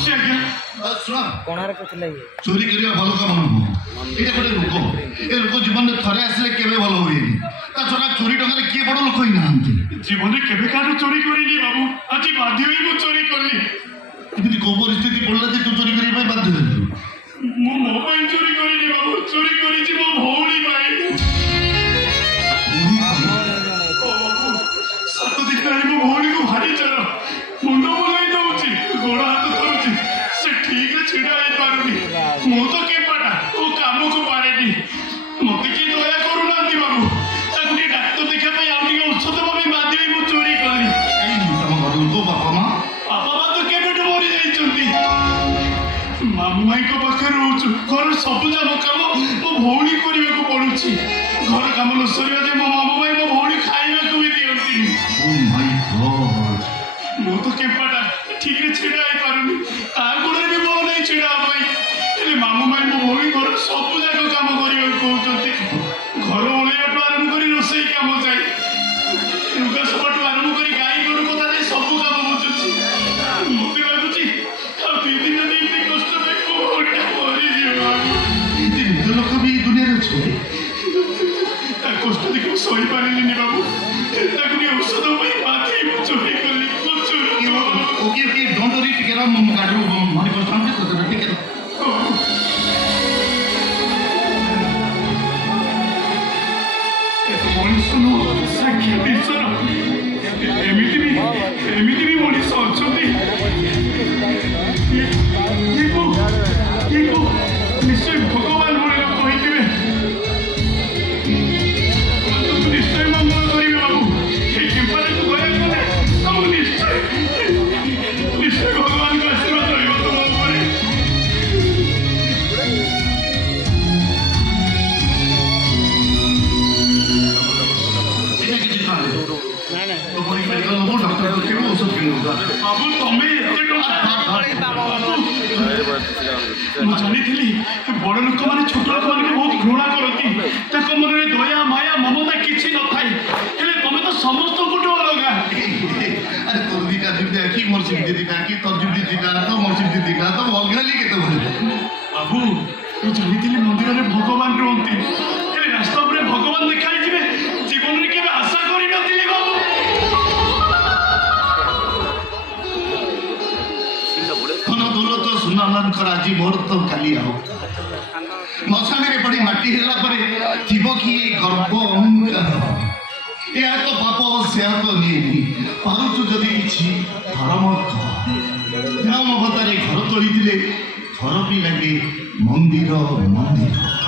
बस आज्ञा कोणार्क चोरी करवा भल काम नुह ये गोटे रोग ए रोग जीवन में थे आसले के भल हुए छड़ा चोरी टंकार किए बड़ लोक ही ना जीवन में केवे काहे चोरी करिनी बाबू आज बाध्य ही मु चोरी करली एमती कौ परिस्थिति पड़ला तू चोरी करने बाध्य हेलु मु मो ପାଇଁ चोरी करिनी बाबू चोरी करिछि मो भौणी ପାଇଁ सात दिन हेलाଣି मो भौणी को भारी जर मुंड बुलाई दउछि गोड़ हाथ धरुछि से ठीक रे छिड़ा हे पारुनी मु तो केपाटा ओ काम को पारेनी मते की दया करू नांती बाबू ताकि डाक्टर देखा पे आउनी औषध भाई बाध्य ही मु चोरी करली तम घर को बापा माँ तो केबेठु मरी जाइछंती मामू माई को पाखे रोचु घर सब जाम काम मो भौणी करने को पड़ुछि घर काम न सरिया जे मो मामू माई मो भौणी खाइबा को भी दियंती ओ माय गॉड मो तो केपाटा ठीक रे छिड़ा हे पारुनी ता गुणे भी बो नहीं छिड़ा भाई एले मामू माई मो भौणी घर सब जाक काम करने को कहउछंती घर ओलेटो आरंभ करी रोसई काम जाई लुगा सबटो आरंभ करी गाई गोरु कथा जाई सब काम बुझुछि मते लाଗୁछि आ दुई दिन में इतने कष्ट में कोडा मरी जीवा इतने निज लोक भी दुनिया रे छे ता कष्ट देखो सही पारिनी नि बाबू ताकि औषध भाई माथे चोरी करली चोरी ओके ओके डोंट वरी टिकेरा मम काडू मारी को शांति तो टिकेरा मनुष्य साक्षी ईश्वर एमती भी मनुष्य अच्छा निश्चय भगवान भाई लोक होते निश्चय मंगल करेंगे बाबू ये कृपा दया कले तुम निश्चय भगवान का आशीर्वाद रही तुम ऊपर बाबू तुम्हें जानी बड़ लोक मैंने छोट लोक मैंने बहुत घृणा करती मन में दया माया ममता किसी न थाई तुम तो समस्त अलग अरे तोर दीटा दुटा की मोर सिमती दीटा की तोर जुटी दीटा तो मोर सिमती दीटा तो अलगा ली केते बोले बाबू तू जानी मंदिर में भगवान रुहती रास्ता पर भगवान देखाई जीवे जीवन में केवे आशा करी नथिली बाबू धन दौलत सुना अलंकार आज मोर तो खाली आओ मशाणी रे पड़ी माटी हेला परे थिबो की गर्व अहंकार या तो पाप से तो नहीं पारुचु जदि किछि धर्म ग्राम भतारे घर तोड़ी दिले घर भी लगे मंदिर मंदिर